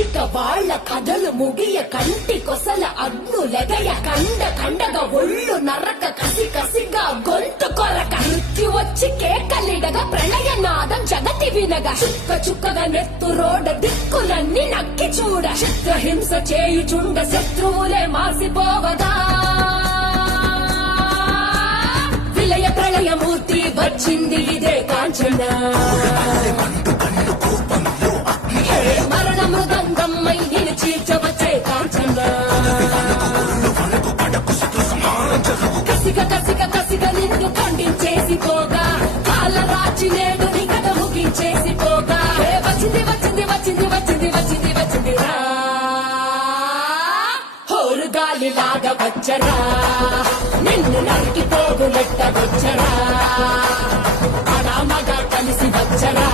ఇక వాళ్ళ కథలు ముగియ కంటి కొసల అగ్ను లెగయ కండ కండగా ఒళ్ళు నరక కసి కసిగా గొంతు కొరక మృత్యు వచ్చి కేకలిడగా ప్రళయనాదం జగతి వినగా చుక్క చుక్కగా నెత్తు రోడ దిక్కులన్నీ నక్కి చూడ చిత్రహింస చేయుచుండ శత్రువులే మాసిపోవగా విలయ ప్రళయమూర్తి వచ్చింది ఇదే కాంచన మరణ మృదంగమ్మై నిలిచి చవచే కాంచన కసిక కసిక కసిక నిన్ను ఖండించేసి పోగా కాళ్ళ రాచి నేడు నీ కథ ముగించేసి పోగా వచ్చింది వచ్చింది వచ్చింది వచ్చింది వచ్చింది వచ్చింది రా హోరు గాలిలాగా వచ్చరా నిన్ను నరికి పోగులెట్ట వచ్చరా అడా మగ కలిసి వచ్చరా